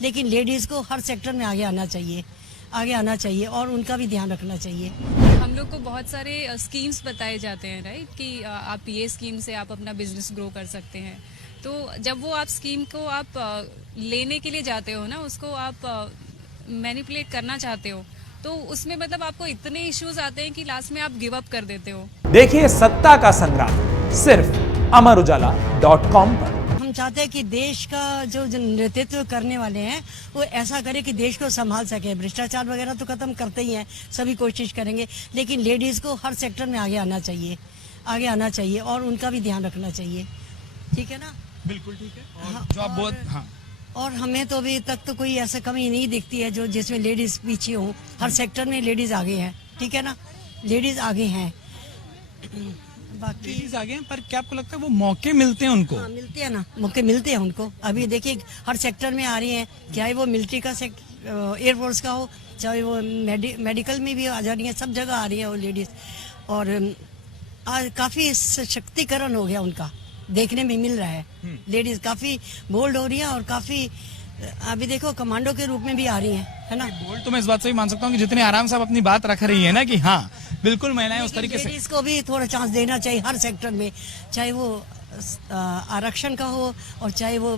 लेकिन लेडीज़ को हर सेक्टर में आगे आना चाहिए और उनका भी ध्यान रखना चाहिए। हम लोग को बहुत सारे स्कीम्स बताए जाते हैं, राइट, कि आप ये स्कीम से आप अपना बिजनेस ग्रो कर सकते हैं। तो जब वो आप स्कीम को आप लेने के लिए जाते हो ना, उसको आप मैनिपुलेट करना चाहते हो, तो उसमें मतलब आपको इतने इश्यूज आते हैं कि लास्ट में आप गिव अप कर देते हो। देखिए सत्ता का संग्राम सिर्फ अमरउजाला.com पर। हम चाहते हैं कि देश का जो नेतृत्व करने वाले हैं वो ऐसा करे कि देश को संभाल सके। भ्रष्टाचार वगैरह तो खत्म करते ही हैं, सभी कोशिश करेंगे, लेकिन लेडीज़ को हर सेक्टर में आगे आना चाहिए और उनका भी ध्यान रखना चाहिए। ठीक है ना? बिल्कुल ठीक है। और हाँ, जो आप बहुत और हमें तो अभी तक तो कोई ऐसा कमी नहीं दिखती है जो जिसमें लेडीज़ पीछे हो। हर सेक्टर में लेडीज़ आगे हैं। ठीक है ना? लेडीज़ आगे हैं। बाकी लेडीज आगे हैं, पर क्या आपको लगता है वो मौके मिलते हैं उनको? हाँ, मिलते हैं ना, मौके मिलते हैं उनको। अभी देखिए हर सेक्टर में आ रही हैं, चाहे वो मिलिट्री का एयरफोर्स का हो, चाहे वो मेडिकल में भी आ जा रही है, सब जगह आ रही है वो लेडीज। और आज काफी सशक्तिकरण हो गया उनका, देखने में मिल रहा है। लेडीज काफी बोल्ड हो रही है और काफी अभी देखो कमांडो के रूप में भी आ रही हैं, है ना? बोल तो मैं इस बात से भी मान सकता हूँ कि जितने आराम से आप अपनी बात रख रही है ना कि हाँ बिल्कुल महिलाएं उस तरीके से। इसको भी थोड़ा चांस देना चाहिए हर सेक्टर में, चाहे वो आरक्षण का हो और चाहे वो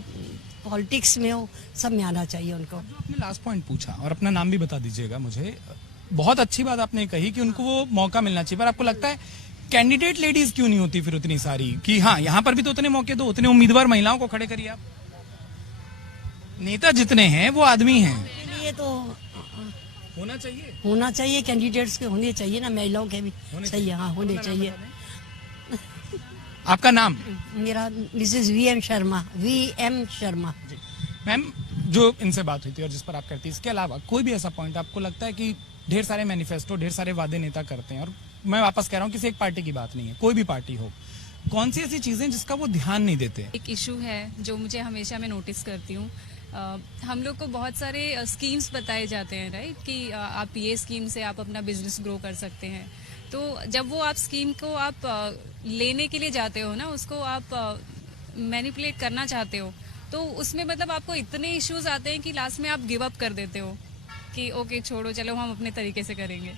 पॉलिटिक्स में हो, सब में आना चाहिए उनको। जो आपने लास्ट पॉइंट पूछा, और अपना नाम भी बता दीजिएगा मुझे, बहुत अच्छी बात आपने कही कि उनको वो मौका मिलना चाहिए, पर आपको लगता है कैंडिडेट लेडीज क्यों नहीं होती फिर उतनी सारी कि हाँ यहाँ पर भी तो उतने मौके दो, उतने उम्मीदवार महिलाओं को खड़े करिए आप। नेता जितने हैं वो आदमी हैं। ये तो होना चाहिए कैंडिडेट्स के होने चाहिए ना, महिलाओं के भी सही है। हाँ, होने चाहिए। आपका नाम? मेरा मिसेस वीएम शर्मा। मैम, जो इनसे बात हुई थी और जिस पर आप करती है, इसके अलावा कोई भी ऐसा पॉइंट आपको लगता है कि ढेर सारे मैनिफेस्टो, ढेर सारे वादे नेता करते हैं, और मैं वापस कह रहा हूँ किसी एक पार्टी की बात नहीं है, कोई भी पार्टी हो, कौन सी ऐसी चीजें जिसका वो ध्यान नहीं देते? एक इशू है जो मुझे हमेशा मैं नोटिस करती हूँ। हम लोग को बहुत सारे स्कीम्स बताए जाते हैं, राइट, कि आप ये स्कीम से आप अपना बिजनेस ग्रो कर सकते हैं। तो जब वो आप स्कीम को आप लेने के लिए जाते हो ना, उसको आप मैनिपुलेट करना चाहते हो, तो उसमें मतलब आपको इतने इश्यूज आते हैं कि लास्ट में आप गिव अप कर देते हो कि ओके छोड़ो, चलो हम अपने तरीके से करेंगे।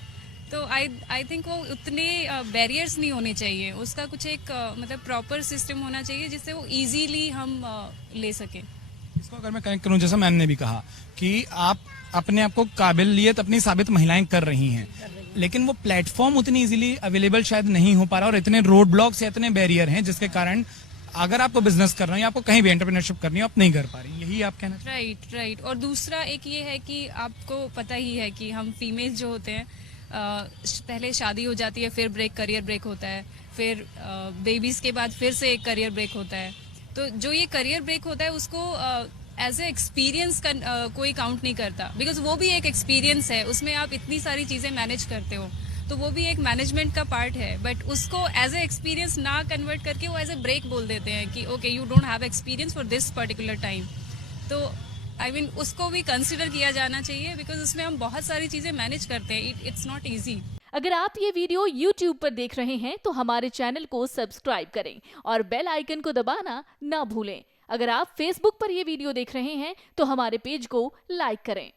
तो आई थिंक वो उतने बैरियर्स नहीं होने चाहिए, उसका कुछ एक मतलब प्रॉपर सिस्टम होना चाहिए जिससे वो इजीली हम ले सकें। इसको अगर मैं कनेक्ट करूं, जैसा मैम ने भी कहा कि आप अपने आप को काबिलियत अपनी साबित महिलाएं कर रही हैं, लेकिन वो प्लेटफॉर्म उतनी इजीली अवेलेबल शायद नहीं हो पा रहा, और इतने रोड ब्लॉक्स या इतने बैरियर हैं जिसके कारण अगर आपको बिजनेस करना है या आपको कहीं भी एंटरप्रेन्योरशिप करनी है, आप नहीं कर पा रही। यही आप कहना? राइट। और दूसरा एक ये है कि आपको पता ही है कि हम फीमेल जो होते हैं, पहले शादी हो जाती है, फिर करियर ब्रेक होता है, फिर बेबीज के बाद फिर से एक करियर ब्रेक होता है। तो जो ये करियर ब्रेक होता है उसको एज ए एक्सपीरियंस कोई काउंट नहीं करता, बिकॉज वो भी एक एक्सपीरियंस है, उसमें आप इतनी सारी चीजें मैनेज करते हो, तो वो भी एक मैनेजमेंट का पार्ट है। बट उसको एज ए एक्सपीरियंस ना कन्वर्ट करके वो एज ए ब्रेक बोल देते हैं कि okay you don't have experience for this particular time. तो आई मीन उसको भी कंसिडर किया जाना चाहिए, बिकॉज उसमें हम बहुत सारी चीजें मैनेज करते हैं, इट्स नॉट ईजी। अगर आप ये वीडियो YouTube पर देख रहे हैं तो हमारे चैनल को सब्सक्राइब करें और बेल आइकन को दबाना ना भूलें। अगर आप Facebook पर ये वीडियो देख रहे हैं तो हमारे पेज को लाइक करें।